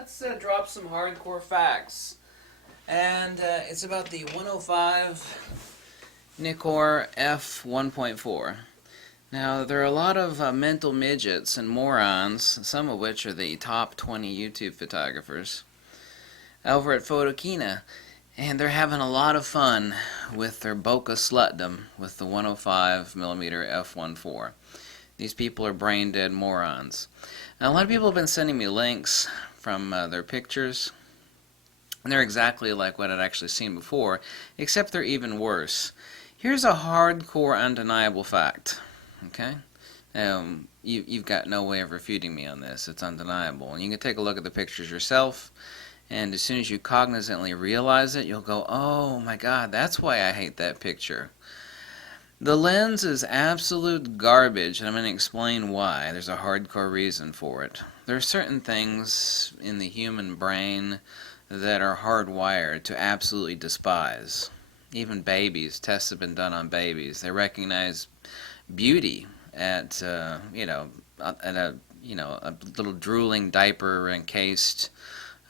let's drop some hardcore facts. And it's about the 105 Nikkor f1.4. Now, there are a lot of mental midgets and morons, some of which are the top 20 YouTube photographers, over at Photokina. And they're having a lot of fun with their bokeh slutdom with the 105mm f1.4. These people are brain dead morons. Now, a lot of people have been sending me links from their pictures, and they're exactly like what I'd actually seen before, except they're even worse. Here's a hardcore, undeniable fact. Okay? You've got no way of refuting me on this. It's undeniable. And you can take a look at the pictures yourself, and as soon as you cognizantly realize it, you'll go, oh my God, that's why I hate that picture. The lens is absolute garbage, and I'm going to explain why. There's a hardcore reason for it. There are certain things in the human brain that are hardwired to absolutely despise. Even babies, tests have been done on babies. They recognize beauty at a little drooling diaper encased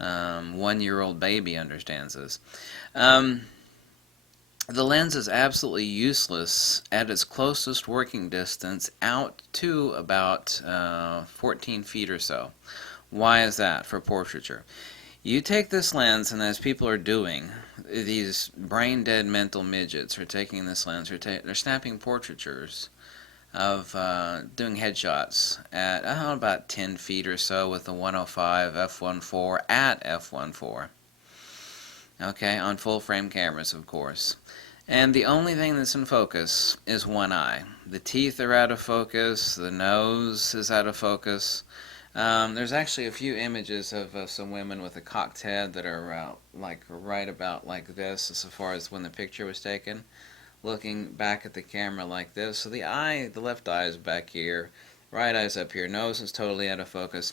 1-year-old baby understands this. The lens is absolutely useless at its closest working distance out to about 14 feet or so. Why is that for portraiture? You take this lens, and as people are doing, these brain-dead mental midgets are taking this lens, they're snapping portraitures of doing headshots at about 10 feet or so with the 105 f1.4 at f1.4. Okay, on full frame cameras, of course. And the only thing that's in focus is one eye. The teeth are out of focus, the nose is out of focus. There's actually a few images of some women with a cocked head that are like right about like this as far as when the picture was taken, looking back at the camera like this. So the left eye is back here, right eye's up here, nose is totally out of focus.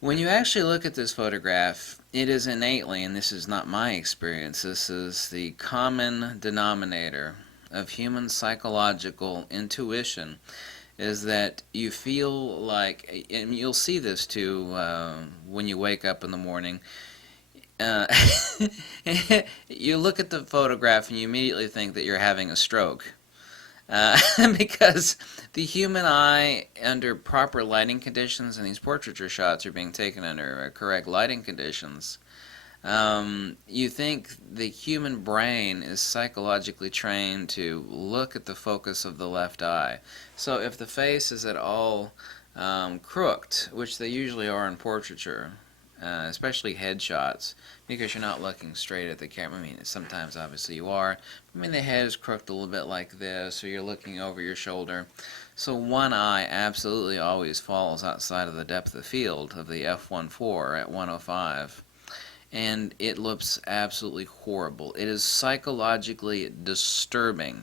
When you actually look at this photograph, it is innately, and this is not my experience, this is the common denominator of human psychological intuition, is that you feel like, and you'll see this too when you wake up in the morning, you look at the photograph and you immediately think that you're having a stroke. Because the human eye, under proper lighting conditions, and these portraiture shots are being taken under correct lighting conditions, you think the human brain is psychologically trained to look at the focus of the left eye. So if the face is at all crooked, which they usually are in portraiture, especially headshots, because you're not looking straight at the camera. I mean, sometimes obviously you are. I mean, the head is crooked a little bit like this, or you're looking over your shoulder. So one eye absolutely always falls outside of the depth of field of the f1.4 at 105. And it looks absolutely horrible. It is psychologically disturbing.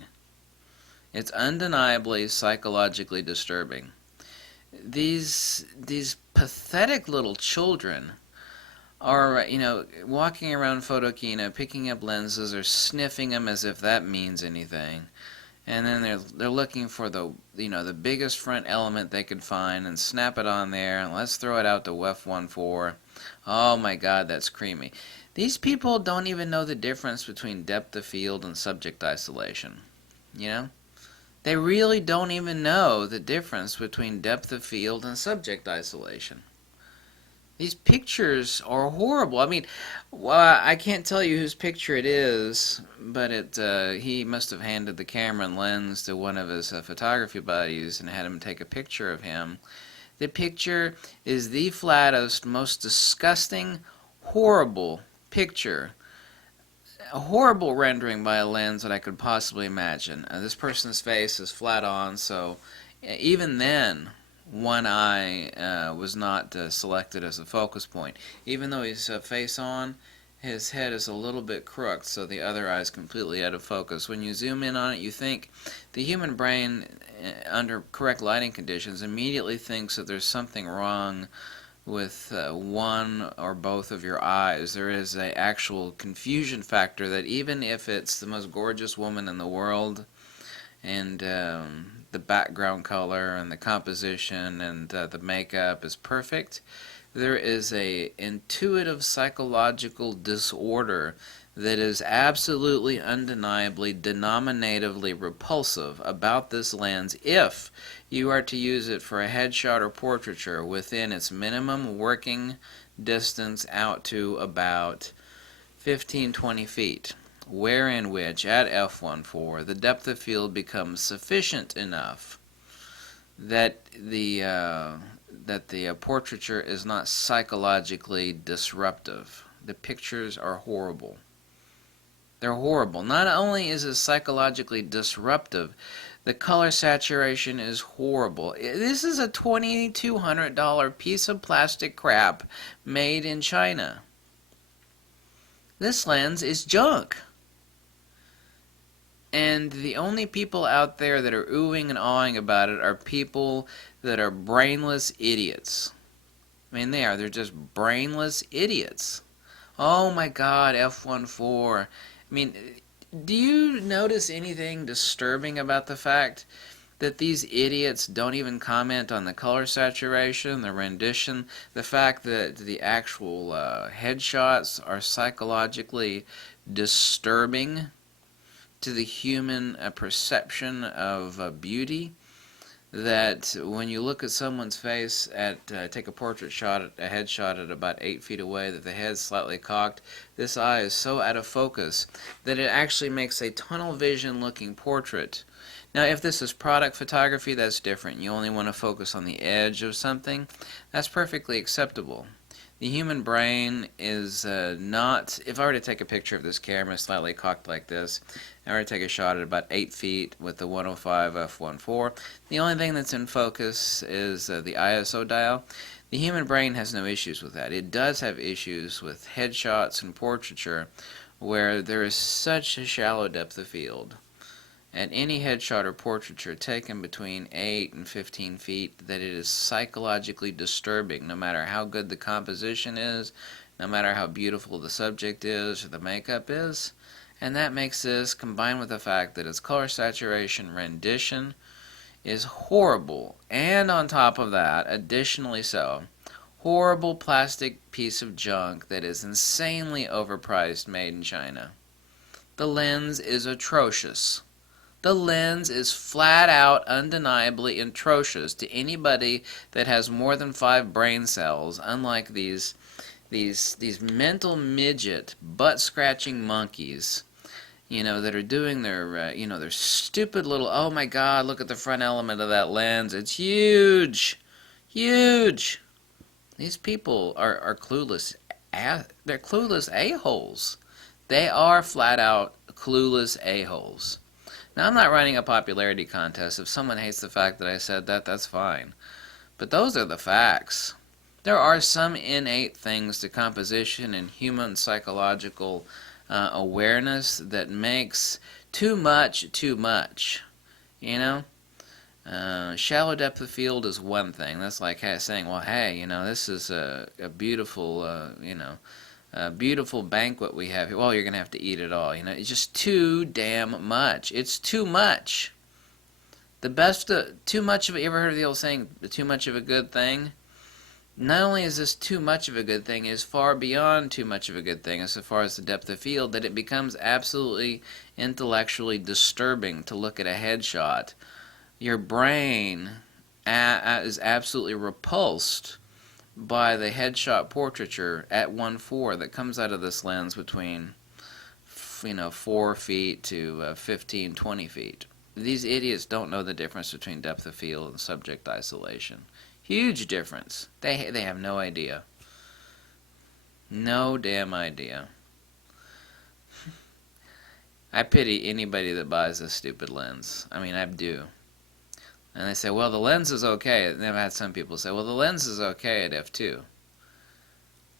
It's undeniably psychologically disturbing. These pathetic little children are, walking around Photokina, picking up lenses or sniffing them as if that means anything. And then they're looking for the biggest front element they could find and snap it on there, and let's throw it out to f1.4. Oh my God, that's creamy. These people don't even know the difference between depth of field and subject isolation. They really don't even know the difference between depth of field and subject isolation. These pictures are horrible. I mean, I can't tell you whose picture it is, but he must have handed the camera and lens to one of his photography buddies and had him take a picture of him. The picture is the flattest, most disgusting, horrible picture. A horrible rendering by a lens that I could possibly imagine. This person's face is flat on, so even then, one eye was not selected as a focus point. Even though he's face on, his head is a little bit crooked, so the other eye is completely out of focus. When you zoom in on it, you think the human brain, under correct lighting conditions, immediately thinks that there's something wrong with one or both of your eyes. There is an actual confusion factor that even if it's the most gorgeous woman in the world, and the background color and the composition and the makeup is perfect, there is a intuitive psychological disorder that is absolutely undeniably denominatively repulsive about this lens if you are to use it for a headshot or portraiture within its minimum working distance out to about 15-20 feet, wherein which at f1.4 the depth of field becomes sufficient enough that the portraiture is not psychologically disruptive. The pictures are horrible. They're horrible. Not only is it psychologically disruptive, the color saturation is horrible. This is a $2,200 piece of plastic crap made in China. This lens is junk. And the only people out there that are oohing and awing about it are people that are brainless idiots. I mean, they're just brainless idiots. Oh my God, f1.4. I mean, do you notice anything disturbing about the fact that these idiots don't even comment on the color saturation, the rendition, the fact that the actual headshots are psychologically disturbing to the human perception of beauty? That when you look at someone's face take a portrait shot, a headshot at about 8 feet away, that the head's slightly cocked, this eye is so out of focus that it actually makes a tunnel vision looking portrait. Now if this is product photography, that's different. You only want to focus on the edge of something. That's perfectly acceptable. The human brain is not, if I were to take a picture of this camera slightly cocked like this, I were to take a shot at about 8 feet with the 105 f1.4, the only thing that's in focus is the ISO dial. The human brain has no issues with that. It does have issues with headshots and portraiture where there is such a shallow depth of field at any headshot or portraiture taken between 8 and 15 feet that it is psychologically disturbing, no matter how good the composition is, no matter how beautiful the subject is or the makeup is. And that makes this, combined with the fact that its color saturation rendition is horrible, and on top of that, additionally so, horrible plastic piece of junk that is insanely overpriced, made in China. The lens is atrocious. The lens is flat out, undeniably atrocious to anybody that has more than 5 brain cells, unlike these mental midget, butt-scratching monkeys, you know, that are doing their, their stupid little, oh my God, look at the front element of that lens, it's huge, huge. These people are clueless, they're clueless a-holes. They are flat out clueless a-holes. Now, I'm not running a popularity contest. If someone hates the fact that I said that, that's fine. But those are the facts. There are some innate things to composition and human psychological awareness that makes too much too much. You know? Shallow depth of field is one thing. That's like saying, well, hey, this is a beautiful, a beautiful banquet we have here. Well, you're going to have to eat it all. It's just too damn much. It's too much. The best, too much of it, you ever heard of the old saying, too much of a good thing? Not only is this too much of a good thing, it is far beyond too much of a good thing as far as the depth of field, that it becomes absolutely intellectually disturbing to look at a headshot. Your brain is absolutely repulsed by the headshot portraiture at 1.4 that comes out of this lens between 4 feet to 15, 20 feet. These idiots don't know the difference between depth of field and subject isolation. Huge difference. They have no idea. No damn idea. I pity anybody that buys a stupid lens. I mean, I do. And they say, well, the lens is okay. And I've had some people say, well, the lens is okay at f2.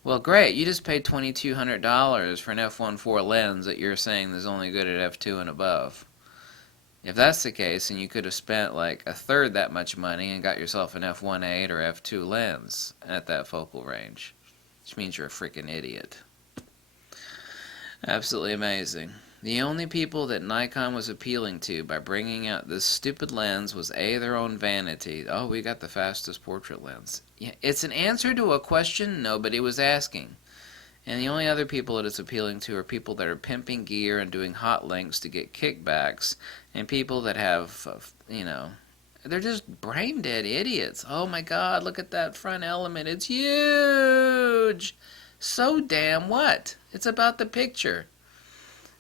Well, great. You just paid $2,200 for an f1.4 lens that you're saying is only good at f2 and above. If that's the case, then you could have spent like a third that much money and got yourself an f1.8 or f2 lens at that focal range. Which means you're a freaking idiot. Absolutely amazing. The only people that Nikon was appealing to by bringing out this stupid lens was A, their own vanity. Oh, we got the fastest portrait lens. Yeah, it's an answer to a question nobody was asking. And the only other people that it's appealing to are people that are pimping gear and doing hot links to get kickbacks, and people that have, they're just brain dead idiots. Oh my God, look at that front element. It's huge. So damn what? It's about the picture.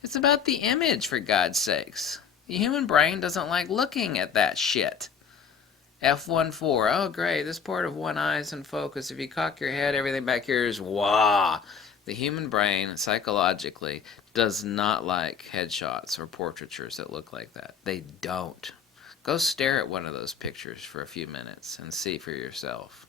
It's about the image, for God's sakes. The human brain doesn't like looking at that shit. f1.4. Oh, great. This part of one eye is in focus. If you cock your head, everything back here is wah. The human brain, psychologically, does not like headshots or portraitures that look like that. They don't. Go stare at one of those pictures for a few minutes and see for yourself.